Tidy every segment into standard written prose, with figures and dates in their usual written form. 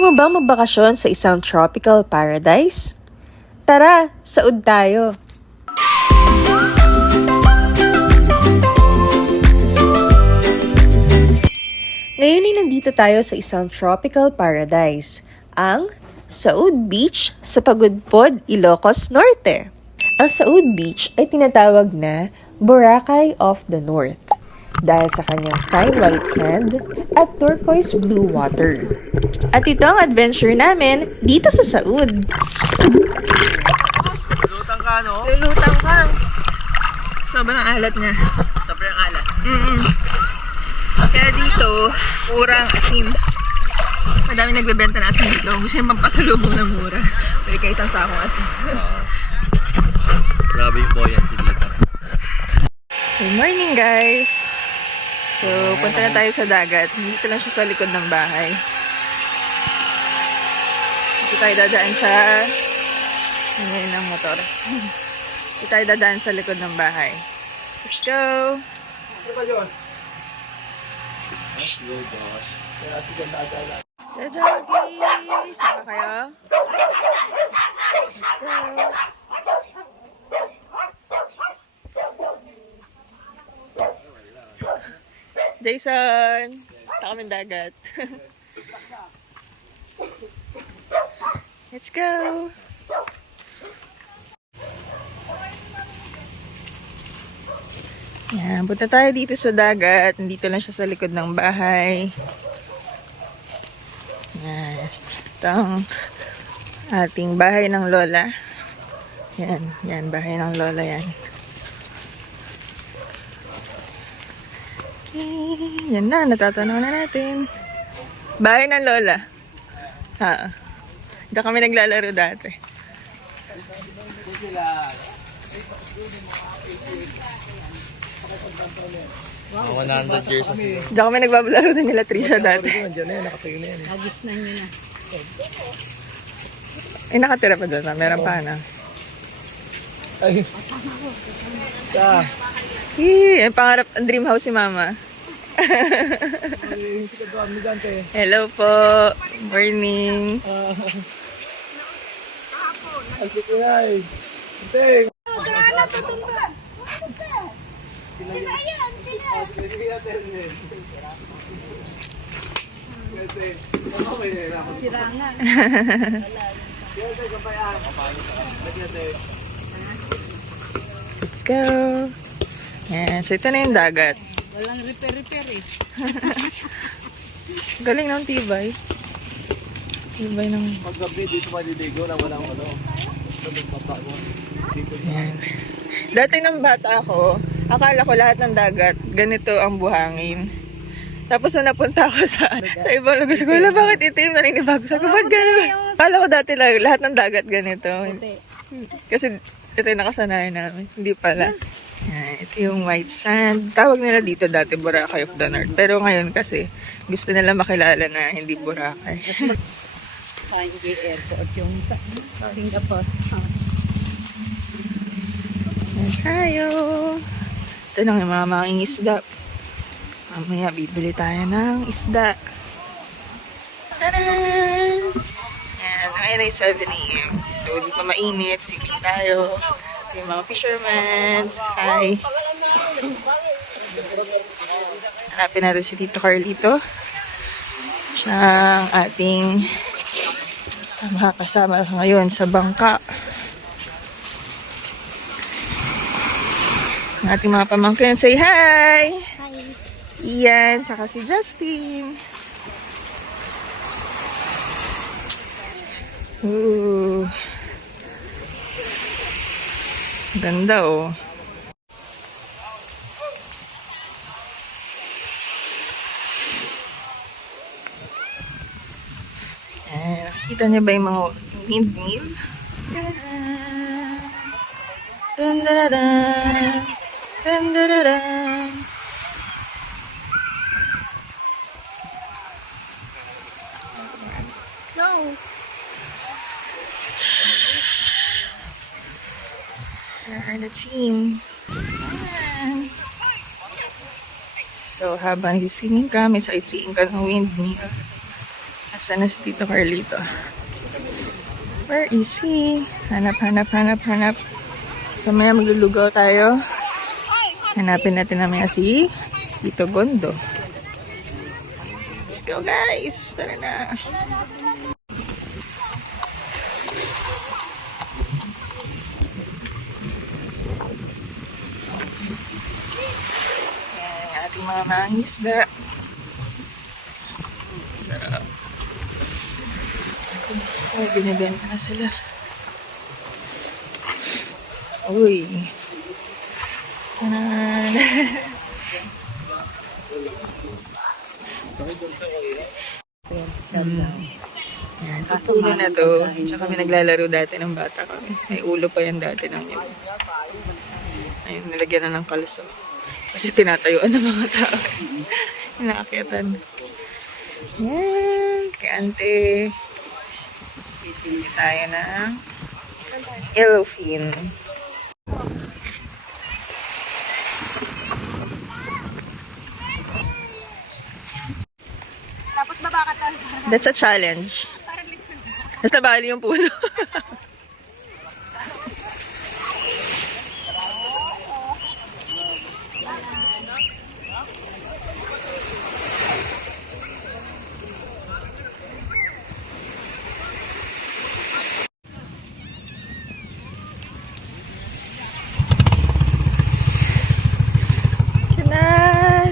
Gusto mo bang magbakasyon sa isang tropical paradise? Tara, saud tayo! Ngayon ay nandito tayo sa isang tropical paradise, ang Saud Beach sa Pagudpod, Ilocos Norte. Ang Saud Beach ay tinatawag na Boracay of the North dahil sa kanyang fine white sand at turquoise blue water. At ito ang adventure namin dito sa Saud. Lutang ka, no? Lulutang ka. Sobrang alat niya. Sobrang alat. Kaya dito, murang asin. Madami nagbebenta na asin dito. Gusto yung pampasalubong na mura. Pwede kayo isang sakong asin. Grabe yung buoyancy dito. Good morning, guys! So, punta na tayo sa dagat. Dito lang siya sa likod ng bahay. Dito tayo dadaan sa... Ngayon ang motor. Dito tayo dadaan sa likod ng bahay. Let's go! Ano ba yun? Let's go, Josh. The doggies! Saka kayo? Let's go! Jason! Punta kami dagat. Let's go! Yan, punta tayo dito sa dagat. Nandito lang siya sa likod ng bahay. Yan. Ito ang ating bahay ng lola. Yan, yan, bahay ng lola yan. Okay, yan na, natatanaw na natin. Bahay ng lola. Ha. Diyan kami naglalaro dati. Wow. 100 years na sila. Diyan kami nagbabalaro din nila Trisha dati. Agis na nyo na. Ay, nakatira pa doon. Meron pa na. Ay. Ang pangarap, ang dream house si Mama. Hello po. Morning. Let's go. Yan. So, ito na yung dagat. Walang repair eh. Galing ng tibay. Tibay ng... Paggabi dito maliligo na walang ano. Yan. Dati nang bata ako, akala ko lahat ng dagat, ganito ang buhangin. Tapos na napunta ako sa ibang lugar. Sabi ko, wala, bakit itim? Naninibago. Sabi ko, ba't gano'n? Akala ko dati lahat ng dagat ganito. Kasi ito yung nakasanayan namin. Hindi pala. Yan, ito yung white sand. Tawag nila dito dati Boracay of the North. Pero ngayon kasi gusto nila makilala na hindi Boracay. Science Gay Airport yung Singapore. Yan tayo. Ito lang yung mga isda. Mamaya bibili tayo ng isda. Taran! Yan, ngayon ay 7 AM. So, hindi pa mainit. Sitting tayo. Ito yung mga fishermen. Hi! Hanapin natin si Tito Carlito. Siya ang ating makakasama ngayon sa bangka. Ang ating mga pamangkin. Say hi! Hi! Ian, saka si Justin. Ooh. Ganda oh. Nakikita niyo ba yung mga windmill? Dun-dun-dun-dun. Dun-dun-dun-dun. No! The team. So, habang gisingin ka, may sightseeing ka ng windmill. Asan na si Tito Carlito? Where is he? Hanap. So maya maglulugaw tayo. Hanapin natin namin si Tito Bondo. Let's go guys! Tara na! Yan, ating mga mangisda. Sarap. Oh, binibenta na sila. Uy. Tanan. Yan, tutulo na to. Tsaka kami naglalaro dati ng bata kami. May ulo pa yan dati ng yun. Ayun, nilagyan na ng kalso. Kasi tinatayuan ng mga tao. Inaakyatan. Yan, kay ante. Pipili tayo ng yellowfin. Tapos baba ka tayo. That's a challenge. Basta bali yung puno. Ito na,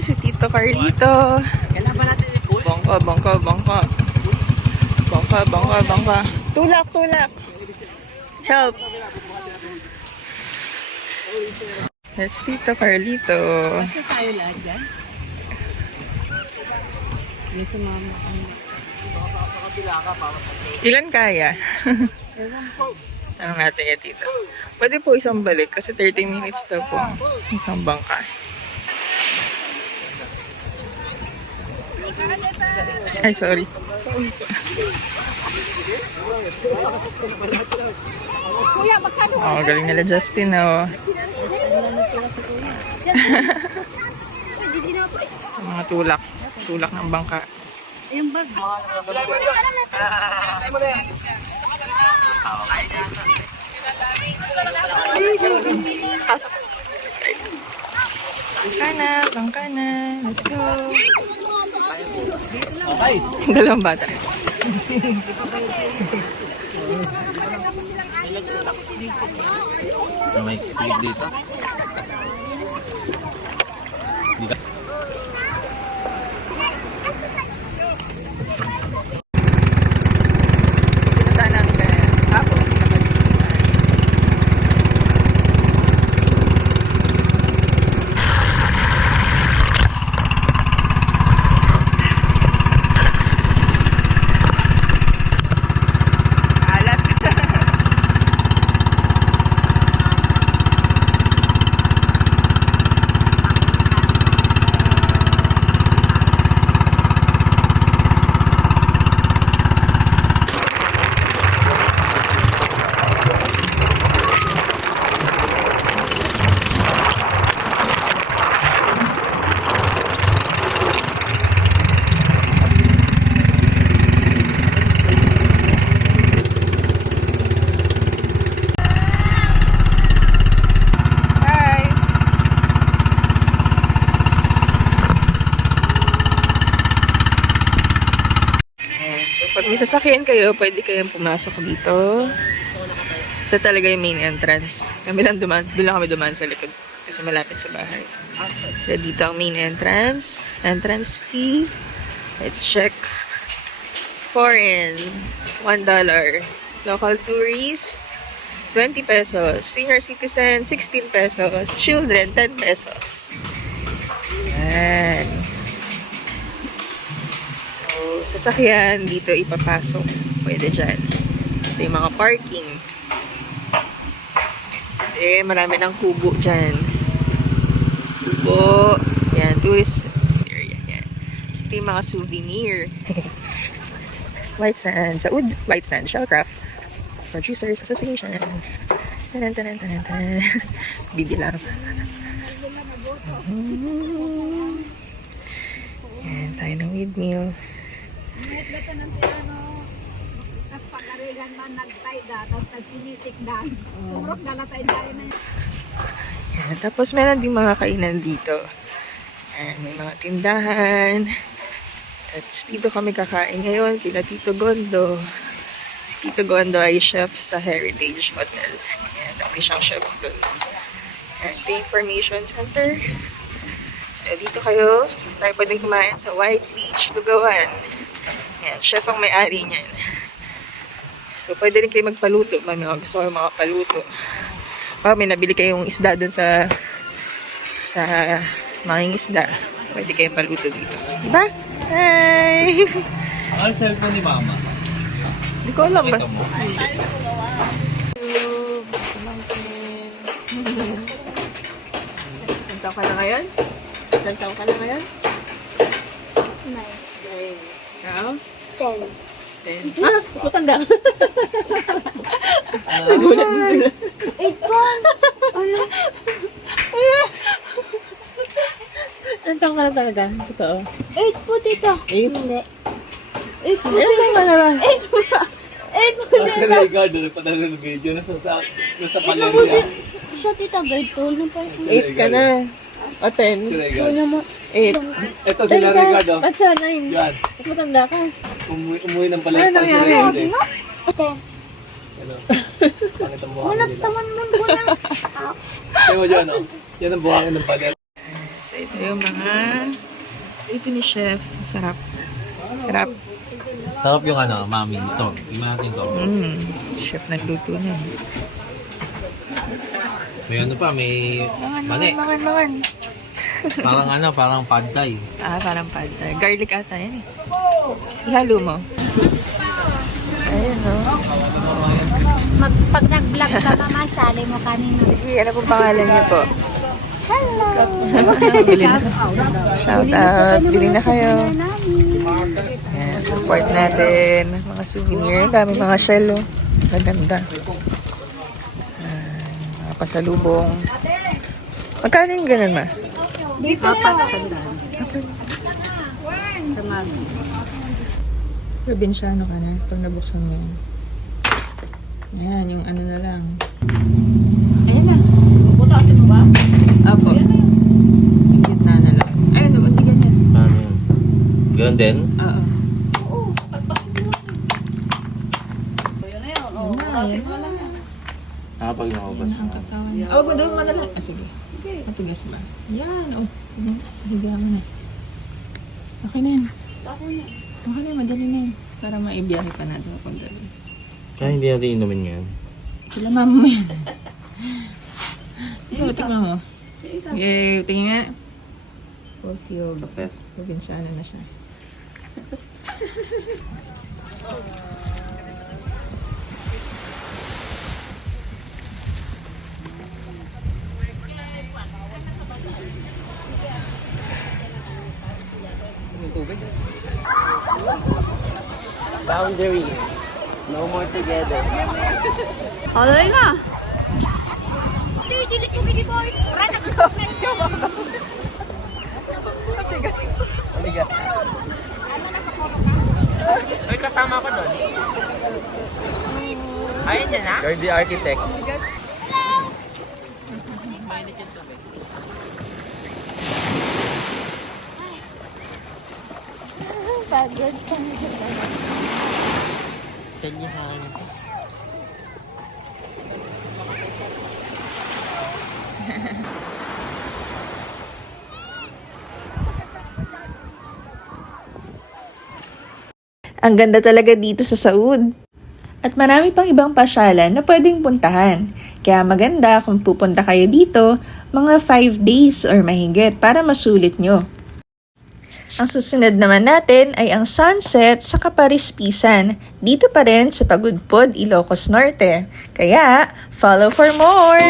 si Tito Carlito. Bangka. Tulak. Help. That's Tito Carlito. Kasi tayo lahat dyan. Yung sa mama. Ilan kaya? Tanong natin kay Tito. Pwede po isang balik kasi 30 minutes daw po. Isang bangka. Ay, sorry. Oh, galing nila Justin, oh. Mga tulak. Tulak ng bangka. Yung bag. Pasok. Bangka na. Let's go. Dalawang bata. May clip dito. Punta namin kaya hapon. Alat. Hi. Ayan, so pag may sasakyan kayo, pwede kayong pumasok dito. Ito talaga yung main entrance. Kami lang doon lang kami dumaan sa likod kasi malapit sa bahay. So dito ang main entrance. Entrance fee. Let's check. Foreign, $1. Local tourist, 20 pesos. Senior citizen, 16 pesos. Children, 10 pesos. Yan. So, sasakyan, dito ipapasok. Pwede dyan. Ito yung mga parking. Marami ng kubo dyan. Kubo. Yan, tourist area. Yan. Ito yung mga souvenir. White Sand. Saud. White Sand. Shellcraft. Producers Association. Tanan. Bibilang. Yan, tayo ng windmill. Ito ng piano. Tapos pagkarigan man nagtayda, tapos nagpinitik dan. Sumrok na natay tayo na yun. Yan. Tapos meron din mga kainan dito. Yan, may mga tindahan. At dito kami kakain ngayon, kina Tito Gondo. Si Tito Gondo ay chef sa Heritage Hotel. Yan, dami siyang chef doon. Yan, the information center. So, dito tayo pwedeng kumain sa White Beach, Lugawan. Yan, chef ang may-ari niyan. So, pwede rin kayo magpaluto. Gusto ko yung mga paluto. May nabili kayong isda doon sa manging isda. Pwede kayong paluto dito. Diba? Hi! Ang cellphone ni Mama. Hindi ko alam ba? Ito mo. Ilang taon ka na ngayon? Ilang taon ka na ngayon? 9. Ikaw? 10. Ah! Matanda ka. Nagulat mo sila. 8 pounds! Ano? Ilang taon ka na talaga? Totoo. 8 po, tita. 8? Hindi. 8 po, Ilang taon ka na lang? 8 po. 8 po, Kasi tita. Regard, nagpadala ng video. Nasa 8 po, Valencia. sa tita. Grade 2 na pa. 8 ka na. O 10? Si So Regard. naman. 8. Ito sila Regard, oh. Ba't siya? 9. Yan. Mas matanda ka. Umuwi ng palit. Ano nangyari? Okay. Ano? Pangit ang buhangin Wala nila. taman mo po na. Kaya mo dyan, oh. Yan ang buhangin ng palit. So, ito yung mga... Ito ni Chef. Sarap. Sarap. Sarap yung mami. Ito. Yung natin ito. Chef nagluto na. May ano pa, may mani. Mangan. Parang parang pad thai. Parang pad. Garlic ata yan eh. Ihalo mo. Ayun o. Pag nag-vlog ka, mama, sali mo kanina. Sige, ano pong pangalan niyo po? Hello! Shout out. Bili na kayo. Ayan, support natin. Mga souvenir. Dami mga shell oh. Maganda. Mga pasalubong. Magkano yung ganun ma? Dito na. Probinsyano ka na pag nabuksan mo yun. Ayan, yung ano na lang. Ayan na. Butasin mo ba? Apo. Yung gitna na lang. Ayun, hindi ganyan. Ano yun? Ganun din? Oo. Ayan na yun. Oh, Ayan na lang. Pag nakabas. Ang katawan niya. Oh, doon mo na lang. Sige. Matigas ba? Ayan. Oh, higa mo na. Okay na yan. Okay na, madali na yan. Para maibiyahe pa natin kapag gabi. Kaya hindi natin inumin ngayon. Sila mama mo yan. Sige, tingnan mo. Sige, tingin nga. Fulfill. Success. Probinsyano na siya. Boundary. No more together. Alay na. Dili ko gini boy. Maligat. May kasama ko doon. Ayun yan, ha? You're the architect. Pagod. Kanyahan. Ang ganda talaga dito sa Saud. At marami pang ibang pasyalan na pwedeng puntahan. Kaya maganda kung pupunta kayo dito, mga 5 days or mahigit para masulit nyo. Ang susunod naman natin ay ang sunset sa Kaparispisan, dito pa rin sa Pagudpod, Ilocos Norte. Kaya, follow for more!